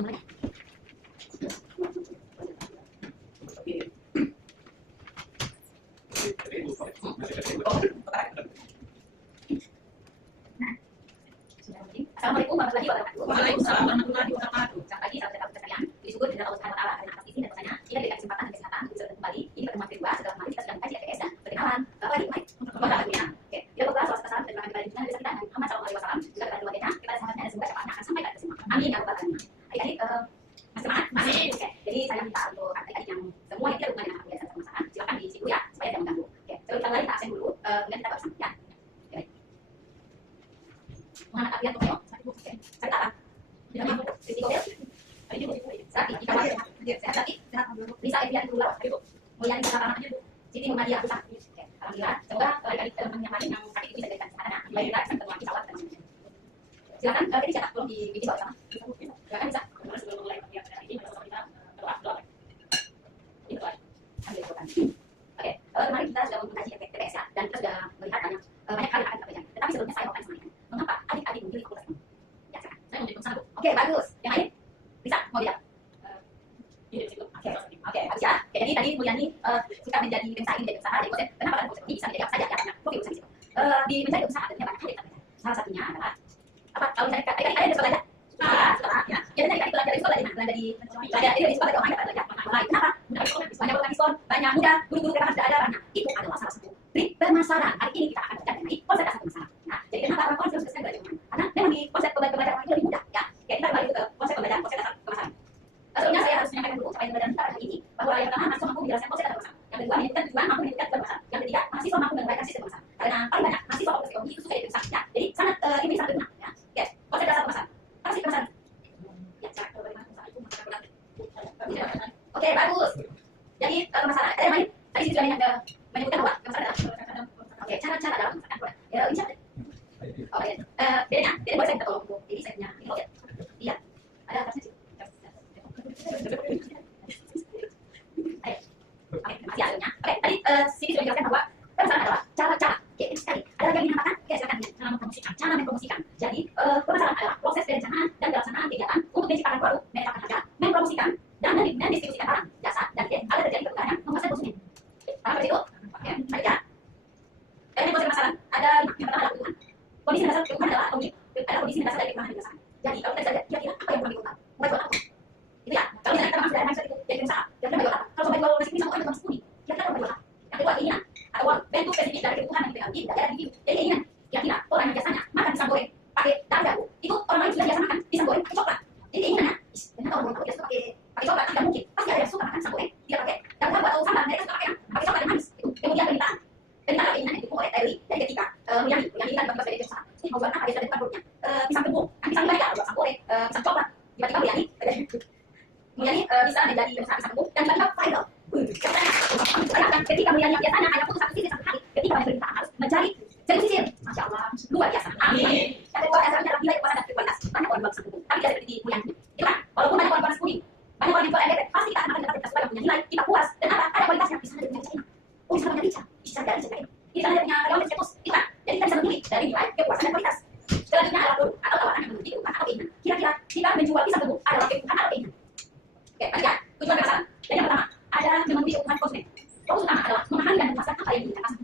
semuanya. Assalamualaikum warahmatullahi wabarakatuh. Waalaikumsalam warahmatullahi wabarakatuh. Selamat pagi, salam sejahtera sekalian. Disyukur dengan Allah Subhanahu wa taala karena atas izin dan kuasanya kita diberikan kesempatan dan kesehatan untuk bisa kembali. Ini pertemuan kedua setelah kemarin kita sedang mengkaji FPS dan perkenalan. Bapak Ibu, ya. Oke, dia berdoa salam salam dan doa kita dari kita Muhammad sallallahu alaihi wasallam juga kepada keluarganya, kepada sahabatnya dan semoga syafaatnya akan sampai kepada semua. Amin ya rabbal alamin. Adik-adik masih semangat? Masih. Oke. Jadi saya minta untuk adik-adik yang semua yang tidak berhubungan dengan kebiasaan permasalahan, silakan diisi dulu ya supaya tidak mengganggu. Oke, sebelum kita mulai kita absen dulu, kemudian kita bersama ya. Oke. Muhammad Abiyat Tokyo. Oke. Saya apa? Siti Gobel. Sakit, di kamar sehat sakit, bisa Evian dulu lah, Mulyani Sarana aja dulu, Siti Muhammadiyah Pusat. Oke, alhamdulillah. Semoga adik-adik teman-teman yang lain yang sakit itu bisa diberikan kesehatan. Baik kita bisa ketemu lagi sahabat dan silakan, tadi catat belum di bawah sana. Silakan bisa. Sebelum mulai pertanyaan ini, mari kita berdoa. Ini doa. Ambil doa. Oke, kemarin kita sudah mengkaji TPS ya, dan kita sudah melihat banyak kali akan kita pelajari. Tetapi sebelumnya saya mau tanya sama kalian, mengapa adik-adik memilih fakultas ini? Ya, silakan. Saya mau jadi pengusaha. Oke, bagus. Yang lain? Bisa? Mau tidak? Ini di situ. Oke, habis ya. Oke, jadi tadi Mulyani suka menjadi pengusaha ini, jadi usaha, jadi konsep. Kenapa kan konsep ini bisa menjadi apa saja? Ya, karena profil usaha di situ. Di menjadi usaha tentunya banyak hal yang kita pelajari. Salah satunya adalah apa? Kalau misalnya adik-adik ada yang suka belajar? Sekolah, ya. Jadi adik-adik belajar di sekolah di mana? Belajar di sekolah di mana? Belajar online. Kenapa? Banyak orang diskon, banyak mudah, guru-guru kita sudah ada. Nah, itu adalah salah satu trik permasalahan. Hari ini kita akan belajar mengenai konsep dasar permasalahan. Nah, jadi kenapa orang harus belajar online? Karena memang di konsep pembelajaran itu lebih mudah, ya. Oke, kita kembali ke konsep pembelajaran, konsep dasar permasalahan. Sebelumnya saya harus menyampaikan dulu supaya pembelajaran kita hari ini bahwa yang pertama mahasiswa mampu menjelaskan konsep dasar permasalahan. Yang kedua menyebutkan tujuan mampu menyebutkan tujuan permasalahan. Yang ketiga mahasiswa mampu menguraikan sistem permasalahan. Karena paling banyak mahasiswa fakultas ekonomi itu suka jadi pengusaha, ya. Jadi sangat ini sangat berguna, ya. Oke, konsep dasar permasalahan. Apa sih permasalahan? Ya, cara bagaimana pengusaha itu menggunakan. Oke, bagus. Jadi permasalahan ada yang lain? Tadi sudah menyebutkan bahwa permasalahan adalah oke, cara-cara dalam permasalahan. Ya, insya Allah. Oh, ya. Bedanya boleh saya minta tolong Bu. Jadi saya punya ini loh ya. Iya. Ada kertasnya sih. Oke, masih hasilnya. Oke, tadi Siti sudah menjelaskan bahwa permasalahan adalah cara-cara. Oke, ini sekali. Ada lagi yang dinamakan? Oke, silakan. Cara mempromosikan. Jadi permasalahan adalah proses perencanaan dan pelaksanaan kegiatan untuk menciptakan produk, menetapkan harga, mempromosikan dan mendistribusikan barang, jasa, dan ide agar terjadi kebutuhan yang memuaskan konsumen. Paham seperti itu? Oke, baik ya. Elemen konsep permasalahan ada 5. Yang pertama adalah kebutuhan. Kondisi dasar kebutuhan adalah kondisi dasar dari kebutuhan yang dirasakan. Jadi kalau kita lihat kira-kira apa yang kami butuhkan, mau jual apa? Itu ya. Kalau misalnya kita masuk dari mindset itu jadi usaha, kira-kira mau jual apa? Kalau sampai jual nasi kuning sama orang tukang sepuni, kira-kira mau jual apa? Yang kedua keinginan atau bentuk spesifik dari kebutuhan yang kita ambil dari individu. Jadi keinginan, kira-kira orang yang biasanya makan pisang goreng pakai dagu, itu orang lain sudah biasa makan pisang goreng pakai coklat. Jadi keinginannya, ternyata orang tahu dia suka pakai coklat, tidak mungkin. Pasti ada yang suka makan pisang goreng, dia pakai dagu atau sambal, mereka suka pakai coklat yang manis. Kemudian permintaan keinginan yang didukung oleh teori. Jadi ketika Mulyani kan bagi sebagai usaha, mau jual apa? Dia sudah depan produknya, pisang gembung, pisang ibadah, pisang goreng, pisang coklat. Tiba-tiba Mulyani bisa menjadi usaha pisang gembung dan tiba-tiba viral. Ketika Mulyani biasanya hanya putus satu sisi satu hari, ketika banyak permintaan harus mencari seribu sisir. Masya Allah, luar biasa. Amin. Yang kedua dasarnya adalah nilai kepuasan dan kualitas. Banyak orang jual pisang gembung, tapi tidak seperti Mulyani. Itu kan, walaupun banyak orang jual nasi kuning, banyak orang yang jual MBP, pasti kita akan makan kita suka punya nilai, kita puas dan ada kualitasnya. Di sana ada punya China. Oh, di sana punya Rica, di sana ada Rica. Di sana ada punya karyawan status, itu kan. Jadi kita bisa memilih dari nilai, kepuasan dan kualitas. Selanjutnya adalah produk atau tawaran yang memenuhi kebutuhan atau keinginan. Kira-kira kita menjual pisang gembung adalah kebutuhan atau keinginan? Oke, baca. Tujuan permasalahan. Dan yang pertama ada memenuhi kebutuhan konsumen. Fokus utama adalah memahami dan memuaskan apa yang diinginkan pasar.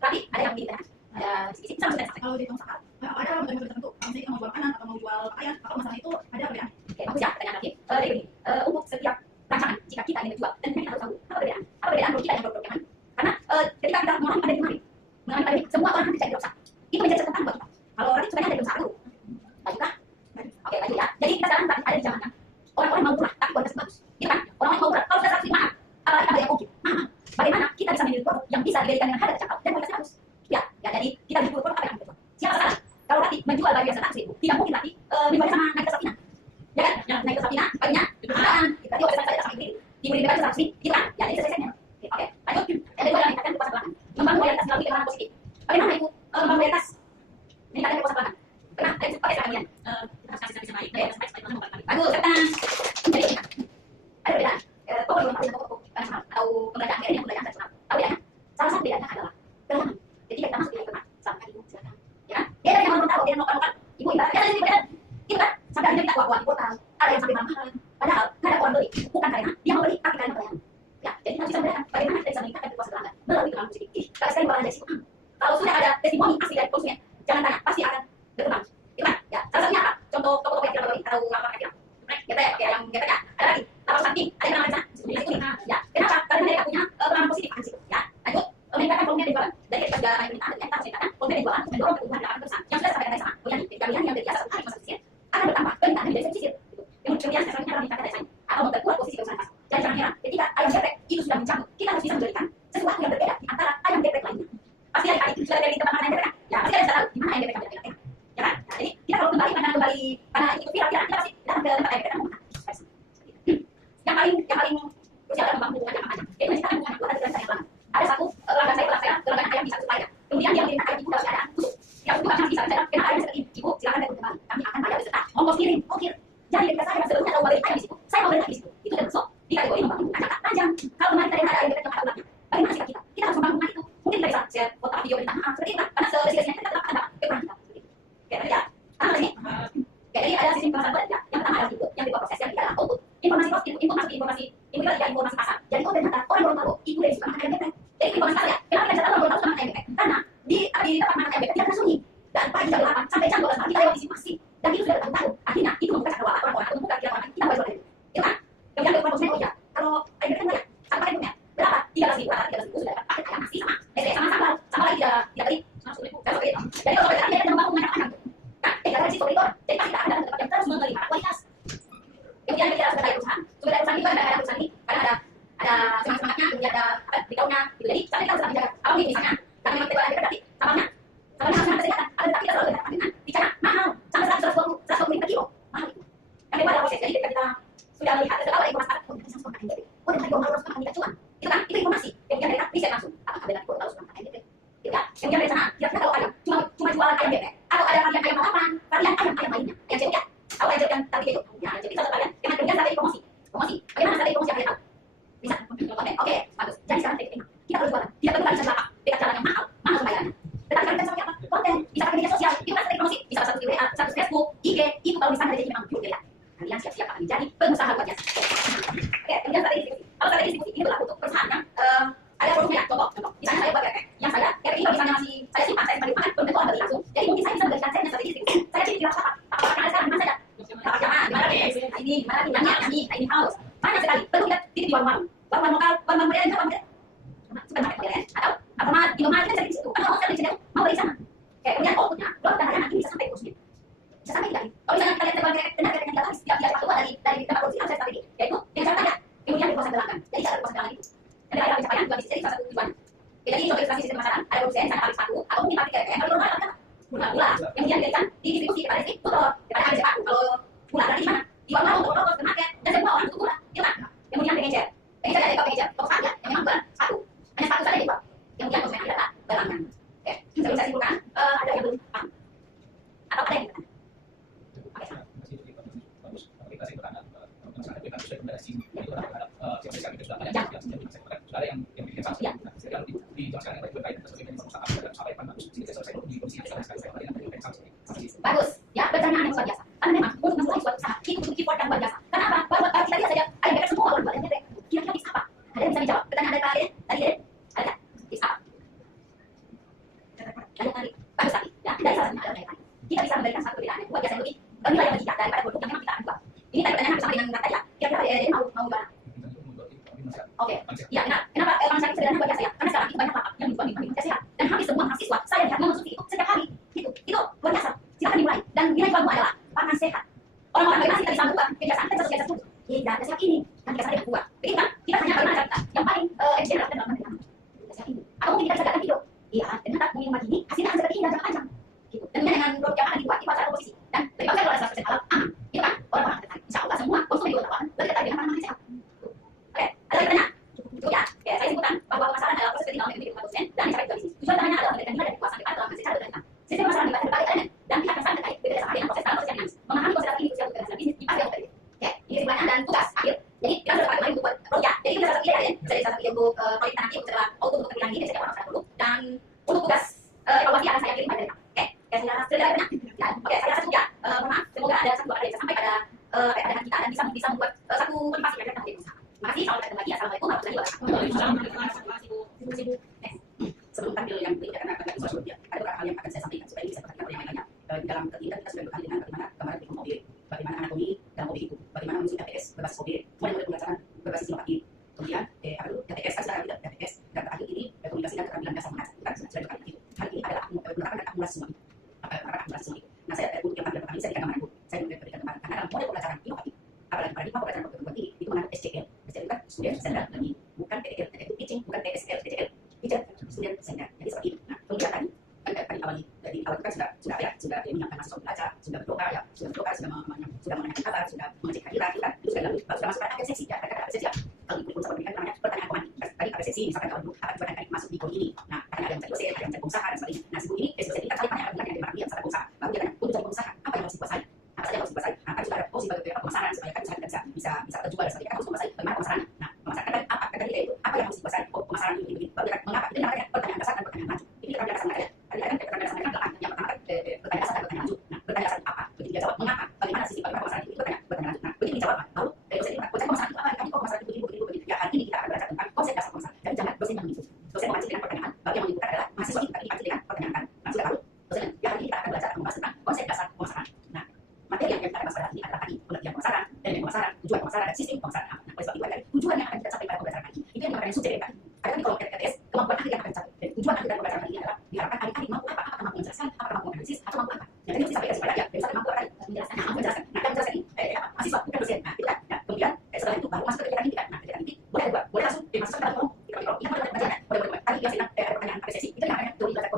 Tapi ada yang diinginkan. Ada sisi sama sudah Kalau di pengusaha, ada metode tertentu. Kalau misalnya kita mau jual makanan atau mau jual pakaian, atau masalah itu ada perbedaan. Oke, bagus ya pertanyaan tadi. Jadi begini, untuk setiap rancangan jika kita ingin menjual, dan kita harus tahu apa perbedaan. Apa perbedaan produk kita dengan produk yang lain? Karena ketika kita mengalami pandemi, semua orang hampir jadi usaha. Itu menjadi catatan buat kita. Kalau orang sukanya dari usaha dulu, baju kah? Oke, baju ya. Jadi kita sekarang ada di zaman kan, orang-orang mau murah tapi kualitasnya bagus. Gitu kan? Orang-orang mau murah, kalau sudah 105 apalagi harga yang oke, mahal. Bagaimana kita bisa memilih produk yang bisa diberikan dengan harga terjangkau dan kualitasnya bagus? Ya, jadi kita menjual produk apa yang kita jual. Siapa salah? Kalau tadi menjual baju yang 100.000, tidak mungkin tadi menjualnya sama naik ke Safina. Ya kan? Ya, naik ke Safina, bajunya kan, kita jual sama sama ini, diberi baju 100.000, gitu kan? Ya, jadi selesainya. Oke, lanjut. Yang kedua adalah meningkatkan kepuasan pelanggan, membangun loyalitas melalui keamanan positif. Bagaimana itu membangun loyalitas? Meningkatkan kepuasan pelanggan. Pernah ada pakai sekalian? Kita harus kasih servis yang baik. Dan supaya pelanggan mau balik. Bagus, sekarang. Jadi ada perbedaan. Toko belum tahu toko nasional atau pembelajaran akhirnya yang pembelajaran nasional. Tahu bedanya? Salah satu bedanya adalah pengalaman. Ketika kita masuk di lingkungan, sama ibu silakan. Ya kan? Dia dari yang belum tahu, dia lokal. Ibu ibarat kita sendiri berbeda. Itu kan? Sampai akhirnya kita kuat di kota, ada yang sampai marah-marah. Padahal nggak ada orang beli, bukan karena dia mau beli, tapi karena pelayanan. Ya, jadi kita harus bisa membedakan bagaimana kita bisa meningkatkan kepuasan pelanggan melalui iklan positif. Kalau sekali barang dari situ, kalau sudah ada testimoni asli dari konsumen, jangan tanya, pasti akan berkembang. Itu kan? Ya, salah satunya apa? Contoh toko-toko yang tidak berbagi atau apa yang kita ya, yang kita ya, ada lagi. Lapas samping, ada yang namanya itu nih. Ya, kenapa? Karena mereka punya pengalaman positif kan situ. Ya, lanjut meningkatkan volume penjualan. Dari kita sudah banyak permintaan, kita harus meningkatkan volume penjualan untuk mendorong pertumbuhan pendapatan perusahaan. Yang sudah disampaikan tadi sama, kemudian kami yang terbiasa satu hari masa sisir akan bertambah permintaan lebih dari sisir. Kemudian sesuatu adalah meningkatkan daya saing atau memperkuat posisi perusahaan pasar. Jadi jangan heran, ketika ayam geprek itu sudah mencabut, kita harus bisa menjadikan sesuatu yang berbeda di antara ayam geprek lainnya. Pasti adik-adik sudah dari tempat makan ayam geprek, ya pasti ada tahu di mana ayam geprek yang berbeda, ya kan? Nah, jadi kita kalau kembali karena ikut viral, kita pasti datang ke tempat ayam geprek dan makan. Yang paling krusial dalam membangun hubungan jangka panjang, yaitu menciptakan hubungan yang kuat dan yang lama. Ada satu pelanggan saya pelanggan ayam di satu supplier. Kemudian dia mengirimkan ayam ibu dalam keadaan busuk. Yang itu akan bisa saya kena ayam seperti ini. Ibu silakan telepon kembali. Kami akan bayar beserta ongkos kirim. Jadi ketika saya sebelumnya tahu balik ayam di situ, saya mau beli lagi di situ. Itu termasuk di kategori membangun hubungan jangka panjang. Kalau kemarin kita ada ayam geprek yang ada ulangnya, bagaimana sikap kita? Kita harus membangun hubungan itu. Mungkin kita bisa share foto video berita seperti itu kan? Karena selisih-lisihnya kita tetap akan dapat kekurangan kita. Oke, berarti ya. Tahu ini? Oke, jadi ada sistem pemasaran buat ya. Yang pertama adalah input, yang kedua proses, yang ketiga adalah output. Informasi cost, input masuk ke informasi, input juga informasi pasar. Jadi oh ternyata orang belum tahu itu dari suka makan ayam geprek. Jadi informasi pasar ya. Kenapa kita tahu orang belum tahu suka makan ayam geprek? Karena di tempat makan ayam geprek dia akan sunyi. Dan pagi jam 8 sampai jam 12 malam kita lewat di situ masih. Dan itu sudah bertahun-tahun. Akhirnya itu membuka cakrawala orang-orang atau membuka kira-kira kita harus jual itu kan? Kemudian untuk konsumen, oh iya, kalau ayam geprek banyak, satu paket punya berapa? 13.000 atau 13.000 sudah dapat paket ayam nasi sama. Sama lagi tidak beli 100.000. Jadi kalau kita tidak membangun hubungan jangka panjang, nah, tidak ada sisi jadi pasti kita akan dalam tempat yang terus menerima kualitas. Kemudian kita sumber daya perusahaan. Sumber daya perusahaan itu ada perusahaan ini, karena ada semangat-semangatnya, kemudian ada beritahunya. Jadi sampai kita harus menjaga. Kalau misalnya, karena memang kita berarti sabarnya harus kesehatan. Tapi kita selalu dengan bicara mahal sampai 120 per kilo. Mahal itu. Yang kedua adalah proses. Jadi ketika kita sudah melihat setelah informasi pasar, oh kita suka makan ayam. Oh dengan harga harus makan tidak cuan. Itu kan, itu informasi. Kemudian mereka riset langsung. Apakah benar itu harus makan ayam geprek? Gitu kan? Kemudian dari sana, kira-kira kalau ayam cuma jualan ayam geprek, atau ada varian ayam lalapan, varian ayam lainnya, ayam jeruk ya. Atau ayam jeruk yang tadi itu, ya jadi salah satu varian. Kemudian strategi promosi. Bagaimana strategi promosi yang kalian tahu? Bisa. Oke, bagus. Jadi sekarang strategi kita perlu jualan. Tidak perlu bisa berapa? Kita jalan yang mahal pembayarannya. Tetapi kalau kita seperti apa? Konten, bisa pakai media sosial. Itu kan strategi promosi. Bisa satu WA, satu Facebook, IG, itu kalau misalnya rezeki memang pure ya. Kalian siap-siap akan menjadi pengusaha luar biasa. Oke, kemudian strategi distribusi. Kalau strategi distribusi ini berlaku untuk perusahaan yang ada produknya. Contoh. Misalnya saya buat ketek, yang saya ketek ini kalau misalnya masih saya simpan, saya simpan di tangan, belum tentu orang beli langsung. Jadi mungkin saya bisa memberikan saya strategi distribusi. Saya ciri apa? Apakah sekarang di mana saja? Dapat zaman, di mana ini, ini house. Banyak sekali. Perlu kita titip di warung-warung. Warung lokal, warung modern, supermarket modern, atau Alfamart, Indomaret, kita cari di situ. Karena orang sekarang di sini mau beli sana. Oke, kemudian outputnya, kalau kadang-kadang nanti bisa sampai ke konsumen. Bisa sampai tidak. Kalau misalnya kita lihat teman yang tidak habis, dia sepatu dari tempat produksi harus strategi, yaitu yang cara tanya, kemudian kepuasan pelanggan. Jadi cara kepuasan pelanggan itu. Dan ada pencapaian juga bisa jadi salah satu tujuannya. Jadi contoh ilustrasi sistem pemasaran, ada produsen misalnya pabrik sepatu, atau mungkin pabrik kayak kalau normal kan gula, kemudian diberikan didistribusi kepada distributor, kepada pabrik sepatu. Kalau gula berarti di mana? Di warung, toko-toko, ke market, dan semua orang butuh gula, gitu kan? Kemudian pengecer ada toko saja yang memang bukan sepatu, hanya sepatu saja dijual. Kemudian konsumen adalah pelanggan. Oke, saya bisa simpulkan, ada yang belum paham atau ada yang tidak. Oke, sama. Bagus, ya perencanaan yang luar biasa. Karena memang untuk memulai suatu usaha itu butuh effort yang luar biasa. Karena apa? Bahwa kita lihat saja ayam geprek semua orang jual ayam geprek. Kira-kira tips apa? Ada yang bisa menjawab? Pertanyaan dari kalian? Tadi ada? Ada? Tips apa? Tadi. Bagus tadi. Ya, dari salah satunya adalah tadi. Kita bisa memberikan satu perbedaan yang luar biasa yang lebih nilai yang lebih tinggi daripada produk yang memang kita akan jual. Ini tadi pertanyaan bersama dengan tadi ya. Kira-kira ada yang mau gimana? Oke, ya benar. Kenapa orang sakit sederhana luar biasa ya? Karena sekarang itu banyak lapak yang menjual minuman sehat dan hampir semua mahasiswa saya lihat mengonsumsi itu setiap hari. Itu luar biasa. Silakan dimulai. Dan nilai jualmu adalah pangan sehat. Orang-orang bagaimana kita bisa membuat kebiasaan kita sesuai tersebut. Tidak ada sehat ini kan kebiasaan yang buat. Begitu kan? Kita hanya bagaimana cara kita yang paling efisien adalah dalam bagaimana sehat ini. Atau mungkin kita bisa gerakan hidup. Iya, ternyata minum ini hasilnya akan seperti ini dan jangka panjang. Gitu. Dan dengan produk yang akan dibuat di pasar posisi dan lebih bagus kalau ada 100% halal aman. Itu kan? Orang-orang akan tertarik. Insya Allah semua konsumen di kota Pahlawan lebih tertarik dengan makanan sehat. Oke, ada lagi pertanyaan? Cukup ya. Oke, saya sebutkan bahwa pemasaran adalah proses dalam ekonomi konsumen dan dicapai dua sisi. Tujuan utamanya adalah memberikan nilai dan kekuasaan kepada pelanggan secara berkelanjutan. Sistem pemasaran dibagi berbagai elemen dan pihak yang saling terkait berbeda sama dengan proses dalam proses yang dinamis. Memahami konsep ini krusial untuk keberhasilan bisnis di pasar yang berbeda. Oke, ini kesimpulannya dan tugas akhir. Jadi kita sudah pakai untuk produk ya. Jadi kita salah satu ide kalian bisa jadi salah satu ide untuk proyek tanah untuk setelah untuk kepikiran ini setiap orang secara dulu dan untuk tugas evaluasi akan saya kirim pada mereka. Oke, sudah benar. Oke, saya rasa juga. Mohon maaf, semoga ada satu dua kali yang bisa sampai pada pikiran kita dan bisa membuat satu motivasi yang kita menjadi usaha. Makasih, sampai ketemu lagi. Assalamualaikum warahmatullahi wabarakatuh. Sebelum tampil yang berikutnya karena agak susah ya, ada beberapa hal yang akan saya sampaikan supaya bisa perhatikan oleh yang lainnya. Di dalam ketika kita sudah berkali dengan bagaimana kemarin bikin mobil, bagaimana anatomi dalam mobil itu, bagaimana menyusun TPS berbasis mobil, model-model pembelajaran berbasis inovasi. Kemudian TPS kan sekarang tidak TPS dan terakhir ini komunikasi dan keterampilan dasar mengajar. Kita sudah berkali itu. Hal ini adalah penerapan dan akumulasi semua itu. Akumulasi semua itu. Nah saya untuk yang tampil pertama ini saya berikan gambaran saya berikan gambaran karena dalam model pembelajaran inovatif, apalagi paradigma pembelajaran perguruan tinggi itu mengandung SCL. SCL kan student centered learning, bukan TEL, itu teaching, bukan TSL, TCL. Teacher, student centered. Jadi seperti itu. Nah kemudian tadi awalnya dari awal kita sudah menyiapkan mahasiswa belajar, sudah berdoa ya, sudah menanyakan kabar, sudah mengecek hadirat, kan itu sudah lalu sudah masuk pada sesi ya, ada sesi ya. Kalau di kurikulum pendidikan namanya pertanyaan komandi. Tadi ada sesi misalkan kalau dulu apa tujuan masuk di kode ini. Nah, karena ada yang mencari dosen, ada yang mencari pengusaha dan sebagainya. Nah, sebelum ini dosen kita cari tanya dengan yang dimana dia misalkan pengusaha, lalu dia tanya untuk cari pengusaha apa yang harus dikuasai, apa saja yang harus dikuasai. Nah, kan sudah ada sebagai pemasaran supaya kan bisa terjual dan sebagainya. Kan harus menguasai bagaimana pemasarannya. Nah, pemasaran kan apa? Kan tadi itu apa yang harus dikuasai? Pemasaran ini baru kan mengapa? Itu namanya pertanyaan dasar dan pertanyaan lanjut. Ini pertanyaan dasar mereka. Tadi kan pertanyaan dasar mereka 8. Yang pertama kan pertanyaan dasar dan pertanyaan lanjut. Nah, pertanyaan dasar apa? Begitu dia jawab mengapa? Bagaimana sisi bagaimana pemasaran itu pertanyaan lanjut. Nah, begitu dijawab lalu dosen ini konsep pemasaran itu apa? Kami kok pemasaran itu begini. Ya, hari ini kita akan belajar tentang konsep dasar pemasaran. Jadi jangan dosen yang menipu. Dosen memancing dengan pertanyaan, lalu yang menipukan adalah mahasiswa kita dipancing dengan pertanyaan kan. Nah, sudah tahu dosen ya hari ini kita akan belajar membahas tentang konsep dasar pemasaran. Nah, materi yang kita bahas pada hari ini adalah tadi pengertian pemasaran, elemen pemasaran, tujuan pemasaran dan sistem pemasaran. Nah, oleh sebab itu dari tujuan yang akan kita capai pada pembelajaran kali ini itu yang merupakan subjek tadi. Ada di kolom KTS kemampuan akhir yang akan dicapai. Dan tujuan akhir dari pembelajaran kali ini adalah diharapkan adik-adik mampu apa? Apakah mampu menjelaskan, apakah mampu menganalisis, atau mampu apa? Yang tadi harus disampaikan supaya ya, misalnya mampu apa? Menjelaskan. Nah, menjelaskan. Nah, yang menjelaskan ini mahasiswa bukan dosen. Nah, itu kan. Nah, kemudian setelah itu baru masuk ke kegiatan inti kan. Nah, kegiatan inti boleh ada dua, boleh langsung masuk ke dalam kolom. Kita boleh belajar. Boleh. Tadi biasanya ada pertanyaan pada sesi. Itu yang namanya teori belajar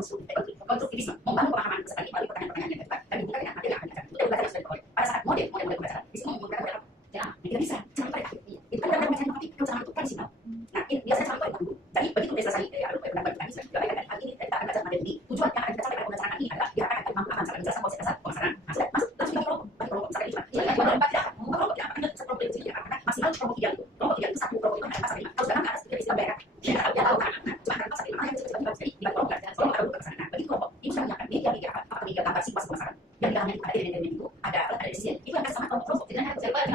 konstruktivisme, membangun pemahaman peserta melalui pertanyaan-pertanyaan yang terbuka dan dibuka dengan materi yang akan diajarkan. Itu belajar yang sudah diperoleh. Pada saat model pembelajaran, di situ menggunakan model apa? Ya, kita bisa cara mereka. Itu kan dalam macam topik kalau sama itu kan simpel. Nah, biasanya cara itu dulu. Jadi begitu sudah selesai pendapat tadi sudah diuraikan hari ini kita akan belajar materi ini. Tujuan yang akan kita capai pada pembelajaran ini adalah diharapkan akan mampu akan menjelaskan konsep dasar pemasaran. Sudah masuk langsung bagi kelompok misalkan itu. Jadi kalau kelompok tidak akan satu kelompok itu tidak akan maksimal kelompok 3 itu. Kelompok 3 itu satu kelompok itu ada pasal 5. Kalau sudah kan atas kita bisa bayar. Ya tahu kan. Nah, cuma ada pasal 5 yang bisa dibagi jadi di kelompok dan kelompok ada pasal. Nah, bagi kelompok ini sudah menyiapkan media apa media gambar situasi pemasaran. Yang di dalamnya itu ada elemen-elemen itu ada desain. Itu akan sama kelompok. Jadi harus saya bayar.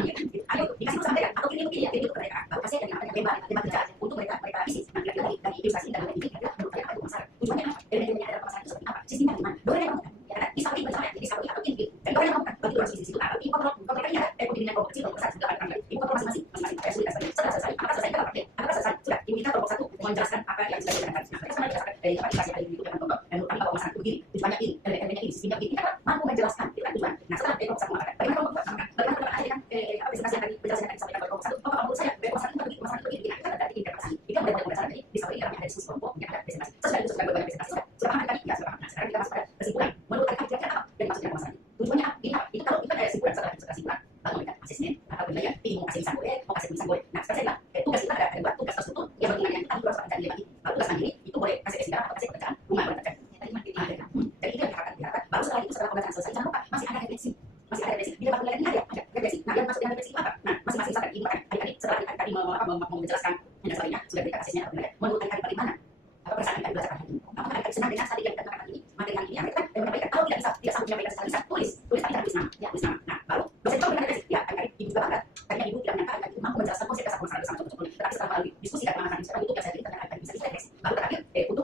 Ayo dikasih sama mereka atau kirim ya itu mereka. Lalu kasih dengan lebar kerja untuk mereka isi. Nah, dari ilustrasi dan ini adalah menurut saya apa pemasaran. Tujuannya apa? Elemen-elemennya adalah pemasaran itu seperti apa? Sistemnya bagaimana? Doanya yang ya kan? Bisa bagi bersama jadi satu atau ini. Dan doanya yang bagi orang di situ. Tapi kontrol ini ada pemilihan kelompok kecil kelompok besar sudah ada. Ibu kontrol masing-masing supaya sudah selesai. Apakah selesai kalau pakai? Apakah selesai? Sudah. Ini kita kelompok 1 menjelaskan apa yang sudah dilakukan. Nah, mereka sama menjelaskan aplikasi yang itu dengan kelompok. Dan menurut kami bahwa pemasaran itu begini. Tujuannya ini, elemennya ini, sistemnya begini. Kita kan mampu menjelaskan itu tujuan. Nah, setelah kelompok 1 mengatakan bagaimana kelompok 2 mengatakan bagaimana kelompok ada kan presentasi yang tadi penjelasan yang disampaikan oleh kelompok 1. Kalau menurut saya pemasaran itu begini, pemasaran itu begini. Kita ada interpretasi. Itu mulai pembahasan tadi di samping ada diskusi kelompok yang ada presentasi. Sesudah itu sudah banyak presentasi sudah paham tadi ya sudah paham. Nah, sekarang kita masuk pada kesimpulan. Menurut kalian kira-kira apa dari maksudnya pemasaran? Tujuannya apa? Ini apa? Itu kalau kita ada kesimpulan setelah kesimpulan lalu memberikan asesmen atau penilaian. Ini mau kasih boleh, mau kasih boleh. Nah, sekarang saya bilang tugas kita ada 2 tugas terstruktur yang bagaimana yang kita harus lakukan dia bagi. Lalu tugas mandiri itu boleh kasih sidang atau kasih pekerjaan rumah boleh terjadi. Jadi itu yang diharapkan. Baru setelah itu setelah pembelajaran selesai jangan lupa masih ada refleksi. Di dalam penilaian ini ada refleksi. Nah, yang masuk dengan refleksi itu apa? Nah, masing-masing misalkan ibu adik-adik setelah adik-adik menjelaskan dan sebagainya sudah diberikan asesmen atau penilaian. Menurut adik-adik bagaimana? Apa perasaan adik-adik belajar hari ini? Apakah adik-adik senang dengan strategi yang kita lakukan hari ini? Materi hari ini yang kita menyampaikan. Kalau tidak sanggup menyampaikan secara lisan, tulis tapi jangan tulis nama. Ya, tulis nama. Nah, baru dosen tahu dengan refleksi. Ya, adik-adik ibu juga bangga. Karena ibu tidak menyangka adik-adik mampu menjelaskan konsep dasar pemasaran bersama cukup. Tetapi setelah melalui diskusi dan pengalaman sekarang itu yang saya ceritakan adik-adik bisa refleksi. Baru terakhir untuk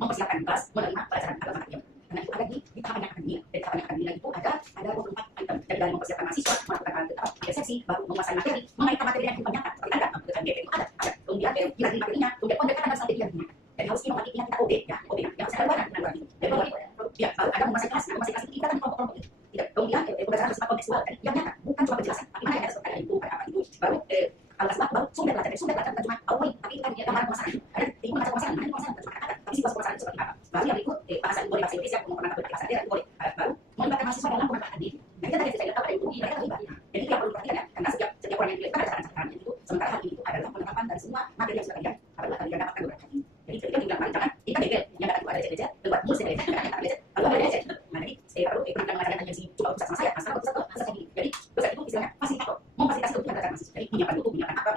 mempersiapkan kelas menerima pelajaran atau materi. Karena itu ada di tahapan yang akan dinilai. Dari tahapan yang akan dinilai itu ada 24 item. Dari mempersiapkan mahasiswa, melakukan persepsi, baru menguasai materi, mengaitkan materi yang kita nyata. Seperti ada, membutuhkan BP itu ada. Kemudian kira-kira materinya, kemudian pendekatan sampai dia dunia. Dan harus inovatifnya kita OD, ya, OD. Yang saya lakukan dengan luar ini. Dan ya, baru ada menguasai kelas. Nah, menguasai kelas itu kita kan di kelompok-kelompok itu. Tidak. Kemudian pembelajaran bersifat kontekstual yang nyata, bukan cuma penjelasan. Tapi mana yang ada seperti itu, ada apa itu. Baru baru sumber belajar. Sumber belajar bukan cuma PowerPoint, tapi itu kan dia gambar pemasaran. Ada ilmu bahasa pemasaran, mana pemasaran bukan cuma kata-kata, tapi situasi pemasaran itu seperti apa. Lalu yang berikut bahasa boleh bahasa Inggris yang menggunakan bahasa daerah boleh. Baru melibatkan mahasiswa dalam pemanfaatan diri. Nah, kita tadi saya tahu ada itu mereka terlibat. Jadi itu yang perlu perhatikan ya, karena setiap orang yang dilibatkan ada catatan itu. Sementara hal ini itu adalah penerapan dari semua materi yang sudah kalian dapatkan beberapa kali. Jadi kita bilang jangan kita bebel yang ada itu ada belajar lewat mulus belajar lalu ada belajar. Nah, jadi baru pendidikan mengajarkan yang coba pusat sama saya, asal pusat ke asal ini. Jadi pusat itu istilahnya fasilitator, memfasilitasi kebutuhan belajar mahasiswa. Jadi menyiapkan buku, menyiapkan apa,